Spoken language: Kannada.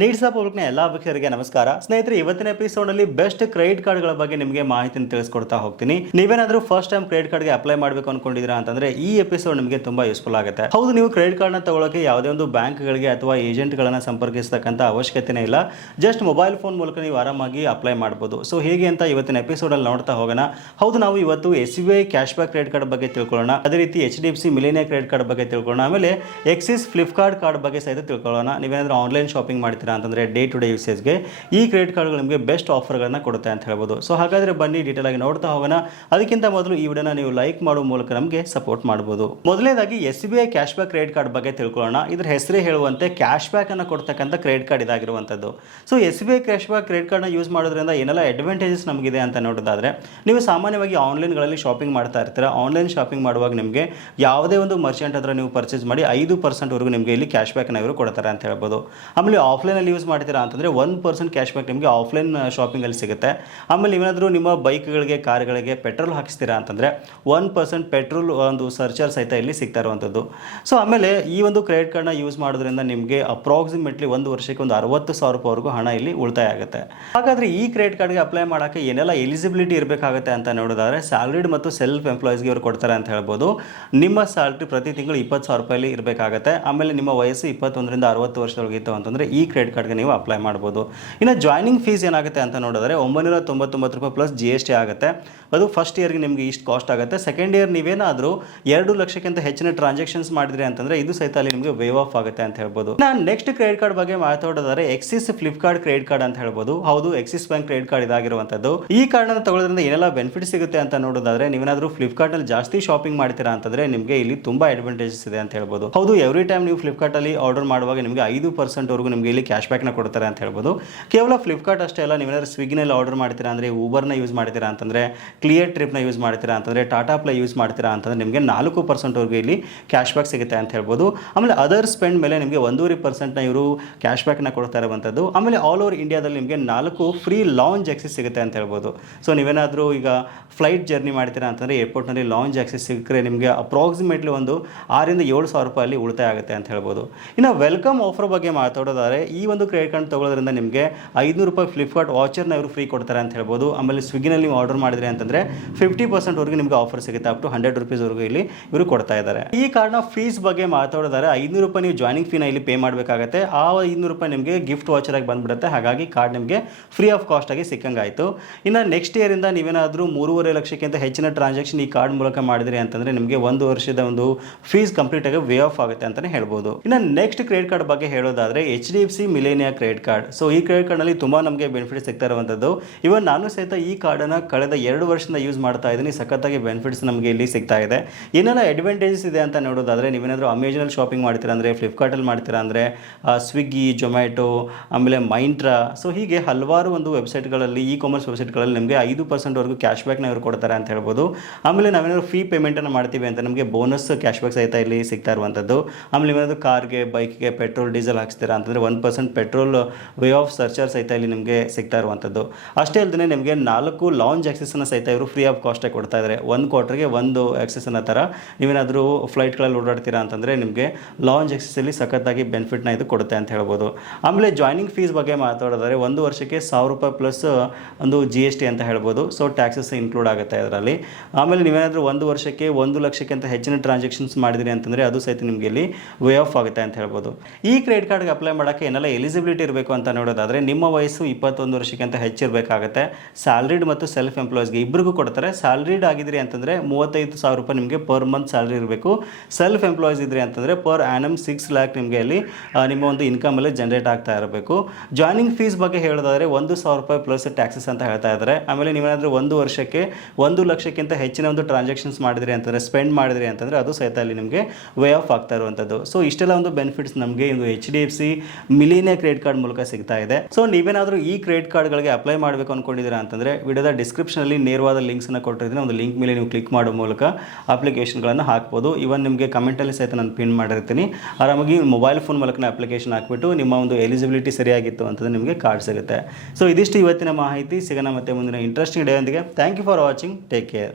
ನೀಡ್ಸ್ ಪಬ್ಲಿಕ್ನ ಎಲ್ಲ ವೀಕ್ಷಕರಿಗೆ ನಮಸ್ಕಾರ. ಸ್ನೇಹಿತರೆ, ಇವತ್ತಿನ ಎಪಿಸೋಡ್ನಲ್ಲಿ ಬೆಸ್ಟ್ ಕ್ರೆಡಿಟ್ ಕಾರ್ಡ್ಗಳ ಬಗ್ಗೆ ನಿಮಗೆ ಮಾಹಿತಿನ ತಿಳಿಸ್ಕೊಡ್ತಾ ಹೋಗ್ತೀನಿ. ನೀವೇನಾದ್ರೂ ಫಸ್ಟ್ ಟೈಮ್ ಕ್ರೆಡಿಟ್ ಕಾರ್ಡ್ಗೆ ಅಪ್ಲೈ ಮಾಡಬೇಕು ಅನ್ಕೊಂಡಿದ್ದೀರಾ ಅಂತಂದ್ರೆ ಈ ಎಪಿಸೋಡ್ ನಿಮಗೆ ತುಂಬಾ ಯೂಸ್ಫುಲ್ ಆಗುತ್ತೆ. ಹೌದು, ನೀವು ಕ್ರೆಡಿಟ್ ಕಾರ್ಡ್ನ ತಗೊಳ್ಳೋಕೆ ಯಾವುದೇ ಒಂದು ಬ್ಯಾಂಕ್ಗಳಿಗೆ ಅಥವಾ ಏಜೆಂಟ್ಗಳನ್ನ ಸಂಪರ್ಕಿಸತಕ್ಕಂಥ ಅವಶ್ಯಕತೆನೇ ಇಲ್ಲ. ಜಸ್ಟ್ ಮೊಬೈಲ್ ಫೋನ್ ಮೂಲಕ ನೀವು ಆರಾಮಾಗಿ ಅಪ್ಲೈ ಮಾಡ್ಬೋದು. ಸೊ ಹೇಗೆ ಅಂತ ಇವತ್ತಿನ ಎಪಿಸೋಡಲ್ಲಿ ನೋಡ್ತಾ ಹೋಗೋಣ. ಹೌದು, ನಾವು ಇವತ್ತು S B I cash back credit card ಬಗ್ಗೆ ತಿಳ್ಕೊಳ್ಳೋಣ. ಅದೇ ರೀತಿ H D F C Millennia credit card ಬಗ್ಗೆ ತಿಳ್ಕೊಳ್ಳೋಣ. ಆಮೇಲೆ ಎಕ್ಸಿಸ್ ಫ್ಲಿಪ್ಕಾರ್ಟ್ ಕಾರ್ಡ್ ಬಗ್ಗೆ ಸಹಿತ ತಿಳ್ಕೊಳ್ಳೋಣ. ನೀವೇನಾದ್ರೂ ಆನ್ಲೈನ್ ಶಾಪಿಂಗ್ ಮಾಡ್ತೀರಾ? ಅಂತಂದ್ರೆ ಡೇ ಟು ಡೇ ಯೂಸೇಜ್ಗೆ ಈ ಕ್ರೆಡಿಟ್ ಕಾರ್ಡ್ಗಳು ನಿಮಗೆ ಬೆಸ್ಟ್ ಆಫರ್ಗಳನ್ನು ಕೊಡುತ್ತೆ ಅಂತ ಹೇಳ್ಬೋದು. ಸೊ ಹಾಗಾದ್ರೆ ಬನ್ನಿ ಡೀಟೇಲ್ ಆಗಿ ನೋಡ್ತಾ ಹೋಗೋಣ. ಅದಕ್ಕಿಂತ ಮೊದಲು ಈ ವಿಡಿಯೋನ ನೀವು ಲೈಕ್ ಮಾಡೋ ಮೂಲಕ ನಮಗೆ ಸಪೋರ್ಟ್ ಮಾಡ್ಬೋದು. ಮೊದಲನೇದಾಗಿ S B I cash back credit card ಬಗ್ಗೆ ತಿಳ್ಕೊಳ್ಳೋಣ. ಇದರ ಹೆಸರೇ ಹೇಳುವಂತೆ ಕ್ಯಾಶ್ ಬ್ಯಾಕ್ ಅನ್ನು ಕೊಡ್ತಕ್ಕಂಥ credit card ಇದಾಗಿರುವಂಥದ್ದು. So S B I cash back credit ಕಾರ್ಡ್ನ ಯೂಸ್ ಮಾಡೋದ್ರಿಂದ ಏನೆಲ್ಲ ಅಡ್ವಾಂಟೇಜಸ್ ನಮಗಿದೆ ಅಂತ ನೋಡೋದಾದ್ರೆ, ನೀವು ಸಾಮಾನ್ಯವಾಗಿ ಆನ್ಲೈನ್ಗಳಲ್ಲಿ ಶಾಪಿಂಗ್ ಮಾಡ್ತಾ ಇರ್ತೀರಾ. ಆನ್ಲೈನ್ ಶಾಪಿಂಗ್ ಮಾಡುವಾಗ ನಿಮಗೆ ಯಾವುದೇ ಒಂದು ಮರ್ಚೆಂಟ್ ಹತ್ರ ನೀವು ಪರ್ಚೇಸ್ ಮಾಡಿ ಐದು ಪರ್ಸೆಂಟ್ವರೆಗೂ ನಿಮಗೆ ಇಲ್ಲಿ ಕ್ಯಾಶ್ ಬ್ಯಾಕ್ನ ಇವರು ಕೊಡ್ತಾರೆ ಅಂತ ಹೇಳ್ಬೋದು. ಆಮೇಲೆ ಆಫ್ಲೈನಲ್ಲಿ ಯೂಸ್ ಮಾಡ್ತೀರಾ ಅಂತಂದರೆ ಒನ್ ಪರ್ಸೆಂಟ್ ಕ್ಯಾಶ್ ಬ್ಯಾಕ್ ನಿಮಗೆ ಆಫ್ಲೈನ್ ಶಾಪಿಂಗಲ್ಲಿ ಸಿಗುತ್ತೆ. ಆಮೇಲೆ ಏನಾದರೂ ನಿಮ್ಮ ಬೈಕ್ಗಳಿಗೆ, ಕಾರ್ಗಳಿಗೆ ಪೆಟ್ರೋಲ್ ಹಾಕಿಸ್ತೀರಾ ಅಂತಂದರೆ ಒನ್ ಪರ್ಸೆಂಟ್ ಪೆಟ್ರೋಲ್ ಒಂದು ಸರ್ಚಾರ್ಜ್ ಸಹಿತ ಇಲ್ಲಿ ಸಿಗ್ತಾ ಇರುವಂಥದ್ದು. ಸೊ ಆಮೇಲೆ ಈ ಒಂದು ಕ್ರೆಡಿಟ್ ಕಾರ್ಡ್ನ ಯೂಸ್ ಮಾಡೋದ್ರಿಂದ ನಿಮಗೆ ಅಪ್ರಾಕ್ಸಿಮೇಟ್ಲಿ ಒಂದು ವರ್ಷಕ್ಕೆ ಒಂದು ಅರವತ್ತು ಸಾವಿರ ರೂಪಾಯಿವರೆಗೂ ಹಣ ಇಲ್ಲಿ ಉಳಿತಾಯ ಆಗುತ್ತೆ. ಹಾಗಾದರೆ ಈ ಕ್ರೆಡಿಟ್ ಕಾರ್ಡ್ಗೆ ಅಪ್ಲೈ ಮಾಡೋಕ್ಕೆ ಏನೆಲ್ಲ ಎಲಿಜಿಬಿಲಿಟಿ ಇರಬೇಕಾಗುತ್ತೆ ಅಂತ ನೋಡೋದಾದ್ರೆ ಸ್ಯಾಲ್ರಿಡ್ ಮತ್ತು ಸೆಲ್ಫ್ ಎಂಪ್ಲಾಯೀಸ್ಗೆ ಇವರು ಕೊಡ್ತಾರೆ ಅಂತ ಹೇಳ್ಬೋದು. ನಿಮ್ಮ ಸ್ಯಾಲ್ರಿ ಪ್ರತಿ ತಿಂಗಳು ಇಪ್ಪತ್ತು ಸಾವಿರ ರೂಪಾಯಿ ಇರಬೇಕಾಗುತ್ತೆ. ಆಮೇಲೆ ನಿಮ್ಮ ವಯಸ್ಸು ಇಪ್ಪತ್ತೊಂದರಿಂದ ಅರವತ್ತು ವರ್ಷದೊಳಗಿತ್ತು ಅಂತಂದರೆ ಈ ಕ್ರೆಡಿಟ್ ಕಾರ್ಡ್ಗೆ ನೀವು ಅಪ್ಲೈ ಮಾಡ್ಬೋದು. ಇನ್ನು ಜಾಯ್ನಿಂಗ್ ಫೀಸ್ ಏನಾಗುತ್ತೆ ಅಂತ ನೋಡಿದ್ರೆ ಒಂಬೈನೂರ ತೊಂಬತ್ತೊಂಬತ್ತು ರೂಪಾಯಿ ಪ್ಲಸ್ ಜಿ ಎಸ್ ಟಿ ಆಗುತ್ತೆ. ಅದು ಫಸ್ಟ್ ಇಯರ್ಗೆ ನಿಮಗೆ ಇಷ್ಟು ಕಾಸ್ಟ್ ಆಗುತ್ತೆ. ಸೆಕೆಂಡ್ ಇಯರ್ ನೀವೇನಾದರೂ ಎರಡು ಲಕ್ಷಕ್ಕಿಂತ ಹೆಚ್ಚಿನ ಟ್ರಾನ್ಸಾಕ್ಷನ್ಸ್ ಮಾಡಿದ್ರಿ ಅಂತಂದರೆ ಇದು ಸಹಿತ ಅಲ್ಲಿ ನಿಮಗೆ ವೇವ್ ಆಫ್ ಆಗುತ್ತೆ ಅಂತ ಹೇಳ್ಬೋದು. ನಾನು ನೆಕ್ಸ್ಟ್ ಕ್ರೆಡಿಟ್ ಕಾರ್ಡ್ ಬಗ್ಗೆ ಮಾತಾಡೋದಾದ್ರೆ ಎಕ್ಸಿಸ್ ಫ್ಲಿಪ್ಕಾರ್ಟ್ ಕ್ರೆಡಿಟ್ ಕಾರ್ಡ್ ಅಂತ ಹೇಳ್ಬೋದು. ಹೌದು ಎಕ್ಸಿಸ್ ಬ್ಯಾಂಕ್ ಕ್ರೆಡಿಟ್ ಕಾರ್ಡ್ ಇದಾಗಿರುವಂಥದ್ದು. ಈ ಕಾರ್ಡ್ನ ತಗೊಳ್ಳೋದ್ರಿಂದ ಏನೆಲ್ಲ ಬೆನಿಫಿಟ್ ಸಿಗುತ್ತೆ ಅಂತ ನೋಡೋದಾದ್ರೆ ನೀವೇನಾದರೂ ಫ್ಲಿಪ್ಕಾರ್ಟ್ನಲ್ಲಿ ಜಾಸ್ತಿ ಶಾಪಿಂಗ್ ಮಾಡ್ತೀರಾ ಅಂತಂದ್ರೆ ನಿಮಗೆ ಇಲ್ಲಿ ತುಂಬಾ ಅಡ್ವಾಂಟೇಜಸ್ ಇದೆ ಅಂತ ಹೇಳ್ಬೋದು. ಹೌದು ಎವ್ರಿ ಟೈಮ್ ನೀವು ಫ್ಲಿಪ್ಕಾರ್ಟಲ್ಲಿ ಆರ್ಡರ್ ಮಾಡುವಾಗ ನಿಮಗೆ ಐದು ಪರ್ಸೆಂಟ್ ವರೆಗೂ ನಿಮಗೆ ಇಲ್ಲಿ ಕ್ಯಾಶ್ ಬ್ಯಾಕ್ನ ಕೊಡ್ತಾರೆ ಅಂತ ಹೇಳ್ಬೋದು. ಕೇವಲ ಫ್ಲಿಪ್ಕಾರ್ಟ್ ಅಷ್ಟೇ ಅಲ್ಲ ನೀವೇನಾದ್ರು ಸ್ವಿಗ್ಗಿನಲ್ಲಿ ಆರ್ಡರ್ ಮಾಡ್ತೀರಾ ಅಂದರೆ ಊಬರ್ನ ಯೂಸ್ ಮಾಡ್ತೀರಾ ಅಂತಂದರೆ ಕ್ಲಿಯರ್ ಟ್ರಿಪ್ನ ಯೂಸ್ ಮಾಡ್ತೀರಾ ಅಂತಂದರೆ ಟಾಟಾ ಪ್ಲೇ ಯೂಸ್ ಮಾಡ್ತೀರಾ ಅಂತಂದರೆ ನಿಮಗೆ ನಾಲ್ಕು ಪರ್ಸೆಂಟ್ವರೆಗೂ ಇಲ್ಲಿ ಕ್ಯಾಶ್ ಬ್ಯಾಕ್ ಸಿಗುತ್ತೆ ಅಂತ ಹೇಳ್ಬೋದು. ಆಮೇಲೆ ಅದರ್ ಸ್ಪೆಂಡ್ ಮೇಲೆ ನಿಮಗೆ ಒಂದೂವರೆ ಪರ್ಸೆಂಟ್ನ ಇವರು ಕ್ಯಾಶ್ ಬ್ಯಾಕ್ನ ಕೊಡ್ತಾ ಇರುವಂಥದ್ದು. ಆಮೇಲೆ ಆಲ್ ಓವರ್ ಇಂಡಿಯಾದಲ್ಲಿ ನಿಮಗೆ ನಾಲ್ಕು ಫ್ರೀ ಲಾಂಜ್ ಆಕ್ಸೆಸ್ ಸಿಗುತ್ತೆ ಅಂತ ಹೇಳ್ಬೋದು. ಸೊ ನೀವೇನಾದರೂ ಈಗ ಫ್ಲೈಟ್ ಜರ್ನಿ ಮಾಡ್ತೀರಾ ಅಂತಂದರೆ ಏರ್ಪೋರ್ಟ್ನಲ್ಲಿ ಲಾಂಜ್ ಆಕ್ಸೆಸ್ ಸಿಕ್ಕರೆ ನಿಮಗೆ ಅಪ್ರಾಕ್ಸಿಮೇಟ್ಲಿ ಒಂದು ಆರಿಂದ ಏಳು ಸಾವಿರ ರೂಪಾಯಿ ಅಲ್ಲಿ ಉಳಿತಾಯ ಆಗುತ್ತೆ ಅಂತ ಹೇಳ್ಬೋದು. ಇನ್ನು ವೆಲ್ಕಮ್ ಆಫರ್ ಬಗ್ಗೆ ಮಾತಾಡೋದಾದರೆ, ಈ ಒಂದು ಕ್ರೆಡಿಟ್ ಕಾರ್ಡ್ ತಗೊಳ್ಳೋದ್ರಿಂದ ನಿಮಗೆ ಐದುನೂರು ರೂಪಾಯಿ ಫ್ಲಿಪ್ಕಾರ್ಟ್ ವಾಚರ್ನ ಇವರು ಫ್ರೀ ಕೊಡ್ತಾರೆ ಅಂತ ಹೇಳ್ಬೋದು. ಆಮೇಲೆ ಸ್ವಿಗ್ಗಿನಲ್ಲಿ ನೀವು ಆರ್ಡರ್ ಮಾಡಿದ್ರೆ ಅಂತಂದರೆ ಫಿಫ್ಟಿ ಪರ್ಸೆಂಟ್ವರೆಗೂ ನಿಮಗೆ ಆಫರ್ ಸಿಗುತ್ತೆ. ಅಪ್ ಟು ಹಂಡ್ರೆಡ್ ರುಪೀಸ್ವರೆಗೂ ಇಲ್ಲಿ ಇವರು ಕೊಡ್ತಾ ಇದ್ದಾರೆ. ಈ ಕಾರ್ಡ್ನ ಫೀಸ್ ಬಗ್ಗೆ ಮಾತಾಡೋದಾದ್ರೆ ಐನೂರು ರೂಪಾಯಿ ನೀವು ಜಾಯ್ನಿಂಗ್ ಫೀನ ಇಲ್ಲಿ ಪೇ ಮಾಡಬೇಕಾಗುತ್ತೆ. ಆ ಐನೂರು ರೂಪಾಯಿ ನಿಮಗೆ ಗಿಫ್ಟ್ ವಾಚರ್ ಆಗಿ ಬಂದ್ಬಿಡುತ್ತೆ. ಹಾಗಾಗಿ ಕಾರ್ಡ್ ನಿಮಗೆ ಫ್ರೀ ಆಫ್ ಕಾಸ್ಟ್ ಆಗಿ ಸಿಕ್ಕಂಗಾಯಿತು. ಇನ್ನು ನೆಕ್ಸ್ಟ್ ಇಯರಿಂದ ನೀವೇನಾದರೂ ಮೂರುವರೆ ಲಕ್ಷಕ್ಕಿಂತ ಹೆಚ್ಚಿನ ಟ್ರಾನ್ಸಾಕ್ಷನ್ ಈ ಕಾರ್ಡ್ ಮೂಲಕ ಮಾಡಿದ್ರಿ ಅಂತಂದರೆ ನಿಮಗೆ ಒಂದು ವರ್ಷದ ಒಂದು ಫೀಸ್ ಕಂಪ್ಲೀಟ್ ಆಗಿ ವೇ ಆಫ್ ಆಗುತ್ತೆ ಅಂತಾನೆ ಹೇಳ್ಬೋದು. ಇನ್ನು ನೆಕ್ಸ್ಟ್ ಕ್ರೆಡಿಟ್ ಕಾರ್ಡ್ ಬಗ್ಗೆ ಹೇಳೋದಾದ್ರೆ H D F C Millennia credit card. So ಈ ಕ್ರೆಡಿಟ್ ಕಾರ್ಡ್ನಲ್ಲಿ ತುಂಬಾ ನಮಗೆ ಬೆನಿಫಿಟ್ ಸಿಗ್ತಾ ಇರುವಂಥದ್ದು ಇವನ್ ನಾನು ಸಹಿತ ಈ ಕಾರ್ಡನ್ನು ಕಳೆದ ಎರಡು ವರ್ಷದಿಂದ ಯೂಸ್ ಮಾಡ್ತಾ ಇದ್ದೀನಿ. ಸಖತ್ತಾಗಿ ಬೆನಿಫಿಟ್ಸ್ ನಮಗೆ ಇಲ್ಲಿ ಸಿಗ್ತಾ ಇದೆ. ಏನೆಲ್ಲ ಅಡ್ವಾಂಟೇಜಸ್ ಇದೆ ಅಂತ ನೋಡೋದಾದರೆ, ನೀವೇನಾದರೂ ಅಮೆಜಾನಲ್ಲಿ ಶಾಪಿಂಗ್ ಮಾಡ್ತೀರಾ ಅಂದರೆ ಫ್ಲಿಪ್ಕಾರ್ಟಲ್ಲಿ ಮಾಡ್ತೀರಾ ಅಂದರೆ ಸ್ವಿಗ್ಗಿ ಜೊಮ್ಯಾಟೊ ಆಮೇಲೆ ಮೈಂಟ್ರಾ ಸೊ ಹೀಗೆ ಹಲವಾರು ಒಂದು ವೆಬ್ಸೈಟ್ಗಳಲ್ಲಿ ಇ ಕಾಮರ್ಸ್ ವೆಬ್ಸೈಟ್ಗಳಲ್ಲಿ ನಿಮಗೆ ಐದು ಪರ್ಸೆಂಟ್ವರೆಗೂ ಕ್ಯಾಶ್ ಬ್ಯಾಕ್ನ ಇವರು ಕೊಡ್ತಾರೆ ಅಂತ ಹೇಳ್ಬೋದು. ಆಮೇಲೆ ನಾವೇನಾದ್ರು ಫೀ ಪೇಮೆಂಟನ್ನು ಮಾಡ್ತೀವಿ ಅಂತ ನಮಗೆ ಬೋನಸ್ ಕ್ಯಾಶ್ ಬ್ಯಾಕ್ ಸಹಿತ ಇಲ್ಲಿ ಸಿಗ್ತಾ ಇರುವಂಥದ್ದು ಆಮೇಲೆ ಗೆ ಕಾರ್ಗೆ ಬೈಕ್ಗೆ ಪೆಟ್ರೋಲ್ ಡೀಸೆಲ್ ಹಾಕ್ಸ್ತೀರಾ ಅಂತಂದರೆ one petrol waive off surcharge ಸಹಿತ ಇಲ್ಲಿ ನಿಮಗೆ ಸಿಗ್ತಾ ಇರುವಂಥದ್ದು ಅಷ್ಟೇ ಅಲ್ಲದೆ ನಿಮಗೆ ನಾಲ್ಕು ಲಾಂಚ್ ಆಕ್ಸೆಸನ್ನು ಸಹಿತ ಇವರು ಫ್ರೀ ಆಫ್ ಕಾಸ್ಟೇ ಕೊಡ್ತಾ ಇದ್ದಾರೆ ಒಂದು ಕ್ವಾರ್ಟರ್ಗೆ ಒಂದು ಆಕ್ಸೆಸ್ ಅನ್ನೋ ಥರ ನೀವೇನಾದರೂ ಫ್ಲೈಟ್ಗಳಲ್ಲಿ ಓಡಾಡ್ತೀರಾ ಅಂತಂದರೆ ನಿಮಗೆ ಲಾಂಚ್ ಆಕ್ಸೆಸಲ್ಲಿ ಸಖತ್ತಾಗಿ ಬೆನಿಫಿಟ್ನ ಇದು ಕೊಡುತ್ತೆ ಅಂತ ಹೇಳ್ಬೋದು. ಆಮೇಲೆ ಜಾಯ್ನಿಂಗ್ ಫೀಸ್ ಬಗ್ಗೆ ಮಾತಾಡೋದಾದರೆ ಒಂದು ವರ್ಷಕ್ಕೆ ಸಾವಿರ ರೂಪಾಯಿ ಪ್ಲಸ್ ಒಂದು ಜಿ ಎಸ್ ಟಿ ಅಂತ ಹೇಳ್ಬೋದು. ಸೊ ಟ್ಯಾಕ್ಸಸ್ ಇನ್ಕ್ಲೂಡ್ ಆಗುತ್ತೆ ಅದರಲ್ಲಿ. ಆಮೇಲೆ ನೀವೇನಾದರೂ ಒಂದು ವರ್ಷಕ್ಕೆ ಒಂದು ಲಕ್ಷಕ್ಕಿಂತ ಹೆಚ್ಚಿನ ಟ್ರಾನ್ಸಾಕ್ಷನ್ಸ್ ಮಾಡಿದ್ರಿ ಅಂತಂದರೆ ಅದು ಸಹಿತ ನಿಮಗೆ ಇಲ್ಲಿ ವೇ ಆಫ್ ಆಗುತ್ತೆ ಅಂತ ಹೇಳ್ಬೋದು. ಈ ಕ್ರೆಡಿಟ್ ಕಾರ್ಡ್ಗೆ ಅಪ್ಲೈ ಮಾಡೋಕ್ಕೆ ಏನೆಲ್ಲ ಎಲಿಜಿಬಿಲಿಟಿ ಇರಬೇಕು ಅಂತ ನೋಡೋದಾದರೆ ನಿಮ್ಮ ವಯಸ್ಸು ಇಪ್ಪತ್ತೊಂದು ವರ್ಷಕ್ಕಿಂತ ಹೆಚ್ಚಿರಬೇಕಾಗುತ್ತೆ. ಸ್ಯಾಲ್ರಿಡ್ ಮತ್ತು ಸೆಲ್ಫ್ ಎಂಪ್ಲಾಯೀಸ್ಗೆ ಇಬ್ಬರಿಗೂ ಕೊಡ್ತಾರೆ. ಸ್ಯಾಲ್ರಿಡ್ ಆಗಿದ್ರಿ ಅಂತಂದರೆ ಮೂವತ್ತೈದು ಸಾವಿರ ರೂಪಾಯಿ ನಿಮಗೆ ಪರ್ ಮಂತ್ ಸ್ಯಾಲ್ರಿ ಇರಬೇಕು. ಸೆಲ್ಫ್ ಎಂಪ್ಲಾಯೀಸ್ ಇದ್ರಿ ಅಂತಂದರೆ ಪರ್ ಆ್ಯನಮ್ ಸಿಕ್ಸ್ ಲ್ಯಾಕ್ ನಿಮಗೆ ಅಲ್ಲಿ ನಿಮ್ಮ ಒಂದು ಇನ್ಕಮ್ ಅಲ್ಲಿ ಜನರೇಟ್ ಆಗ್ತಾ ಇರಬೇಕು. ಜಾಯ್ನಿಂಗ್ ಫೀಸ್ ಬಗ್ಗೆ ಹೇಳೋದಾದ್ರೆ ಒಂದು ಸಾವಿರ ರೂಪಾಯಿ ಪ್ಲಸ್ ಟ್ಯಾಕ್ಸಸ್ ಅಂತ ಹೇಳ್ತಾ ಇದ್ದಾರೆ. ಆಮೇಲೆ ನೀವೇನಾದರೂ ಒಂದು ವರ್ಷಕ್ಕೆ ಒಂದು ಲಕ್ಷಕ್ಕಿಂತ ಹೆಚ್ಚಿನ ಒಂದು ಟ್ರಾನ್ಸಾಕ್ಷನ್ಸ್ ಮಾಡಿದ್ರಿ ಅಂತಂದರೆ ಸ್ಪೆಂಡ್ ಮಾಡಿದ್ರಿ ಅಂತಂದರೆ ಅದು ಸಹಿತ ಅಲ್ಲಿ ನಿಮಗೆ ವೇ ಆಫ್ ಆಗ್ತಾ ಇರುವಂಥದ್ದು. ಸೊ ಇಷ್ಟೆಲ್ಲ ಒಂದು ಬೆನಿಫಿಟ್ಸ್ ನಮಗೆ, ಒಂದು H D F C Millennia credit card ಮೂಲಕ ಸಿಗ್ತಾ ಇದೆ. ಸೊ ನೀವೇನಾದರೂ ಈ ಕ್ರೆಡಿಟ್ ಕಾರ್ಡ್ಗಳಿಗೆ ಅಪ್ಲೈ ಮಾಡಬೇಕು ಅನ್ಕೊಂಡಿದ್ದೀರಾ ಅಂತಂದರೆ ವಿಡಿಯೋದ ಡಿಸ್ಕ್ರಿಪ್ಷನಲ್ಲಿ ನೇರವಾದ ಲಿಂಕ್ಸನ್ನು ಕೊಟ್ಟಿರ್ತೀನಿ. ಒಂದು ಲಿಂಕ್ ಮೇಲೆ ನೀವು ಕ್ಲಿಕ್ ಮಾಡೋ ಮೂಲಕ ಅಪ್ಲಿಕೇಶನ್ಗಳನ್ನು ಹಾಕ್ಬೋದು. ಇವನ್ ನಿಮಗೆ ಕಮೆಂಟಲ್ಲಿ ಸಹಿತ ನಾನು ಪಿನ್ ಮಾಡಿರ್ತೀನಿ. ಆರಾಮಾಗಿ ಮೊಬೈಲ್ ಫೋನ್ ಮೂಲಕನೇ ಅಪ್ಲಿಕೇಶನ್ ಹಾಕ್ಬಿಟ್ಟು ನಿಮ್ಮ ಒಂದು ಎಲಿಜಿಬಿಲಿಟಿ ಸರಿಯಾಗಿತ್ತು ಅಂತಂದ್ರೆ ನಿಮಗೆ ಕಾರ್ಡ್ ಸಿಗುತ್ತೆ. ಸೊ ಇದಿಷ್ಟು ಇವತ್ತಿನ ಮಾಹಿತಿ. ಸಿಗೋಣ ಮತ್ತೆ ಮುಂದಿನ ಇಂಟ್ರೆಸ್ಟಿಂಗ್ ಡೇ ಒಂದಿಗೆ thank you for watching take care